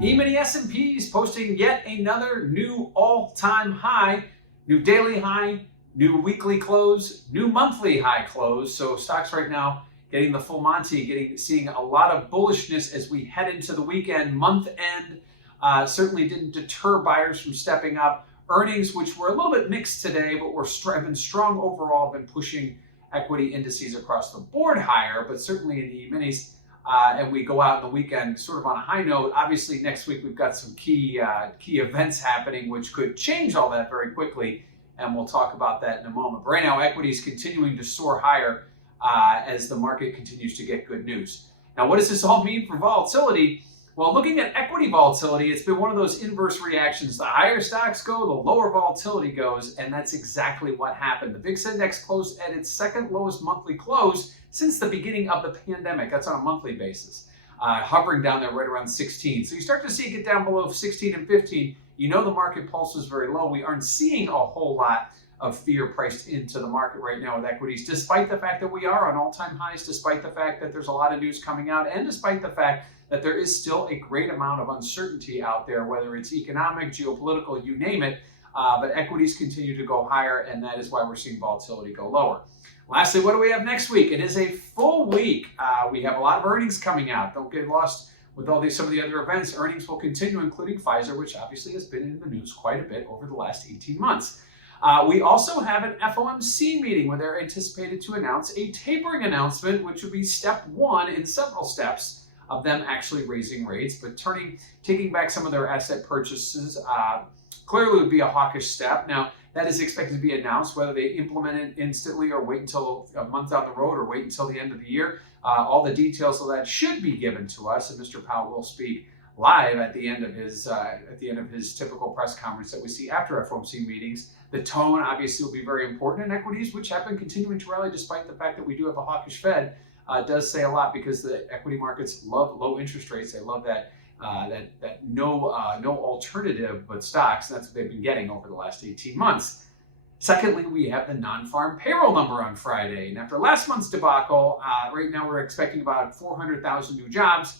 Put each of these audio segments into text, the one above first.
E-mini S&Ps posting yet another new all-time high, new daily high, new weekly close, new monthly high close. So stocks right now getting the full Monty, seeing a lot of bullishness as we head into the weekend. Month end certainly didn't deter buyers from stepping up. Earnings, which were a little bit mixed today, but have been strong overall, been pushing equity indices across the board higher, but certainly in the E-minis. And we go out in the weekend sort of on a high note. Obviously, next week we've got some key events happening, which could change all that very quickly, and we'll talk about that in a moment. But right now, equities continuing to soar higher as the market continues to get good news. Now, what does this all mean for volatility? Well, looking at equity volatility, it's been one of those inverse reactions. The higher stocks go, the lower volatility goes, and that's exactly what happened. The VIX index closed at its second lowest monthly close since the beginning of the pandemic. That's on a monthly basis, hovering down there right around 16. So you start to see it get down below 16 and 15. You know the market pulse is very low. We aren't seeing a whole lot of fear priced into the market right now with equities, despite the fact that we are on all-time highs, despite the fact that there's a lot of news coming out, and despite the fact that there is still a great amount of uncertainty out there, whether it's economic, geopolitical, you name it. But equities continue to go higher, and that is why we're seeing volatility go lower. Lastly, what do we have next week? It is a full week. We have a lot of earnings coming out. Don't get lost with some of the other events. Earnings will continue, including Pfizer, which obviously has been in the news quite a bit over the last 18 months. We also have an FOMC meeting where they're anticipated to announce a tapering announcement, which would be step one in several steps of them actually raising rates, but taking back some of their asset purchases clearly would be a hawkish step. Now, that is expected to be announced. Whether they implement it instantly or wait until a month down the road or wait until the end of the year, all the details of that should be given to us, and Mr. Powell will speak live at the end of his typical press conference that we see after FOMC meetings. The tone obviously will be very important in equities, which have been continuing to rally despite the fact that we do have a hawkish Fed. Does say a lot because the equity markets love low interest rates. They love that no alternative but stocks. That's what they've been getting over the last 18 months. Secondly, we have the non-farm payroll number on Friday. And after last month's debacle, right now we're expecting about 400,000 new jobs.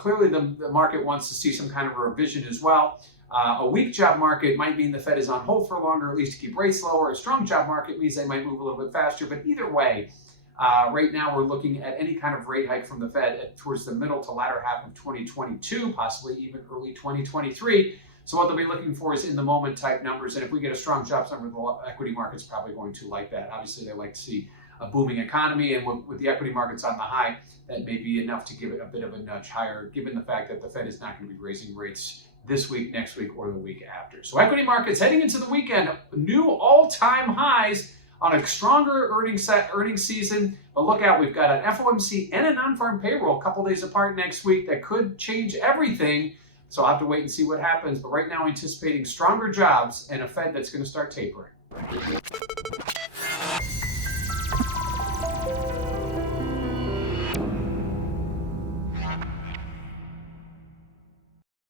Clearly, the market wants to see some kind of a revision as well. A weak job market might mean the Fed is on hold for longer, at least to keep rates lower. A strong job market means they might move a little bit faster. But either way, right now we're looking at any kind of rate hike from the Fed towards the middle to latter half of 2022, possibly even early 2023. So what they'll be looking for is in the moment type numbers. And if we get a strong jobs number, the equity market's probably going to like that. Obviously, they like to see a booming economy, and with the equity markets on the high, that may be enough to give it a bit of a nudge higher, given the fact that the Fed is not going to be raising rates this week, next week, or the week after. So equity markets heading into the weekend, new all-time highs on a stronger earnings season. But look out, we've got an FOMC and a non-farm payroll a couple days apart next week that could change everything. So I'll have to wait and see what happens. But right now, anticipating stronger jobs and a Fed that's going to start tapering.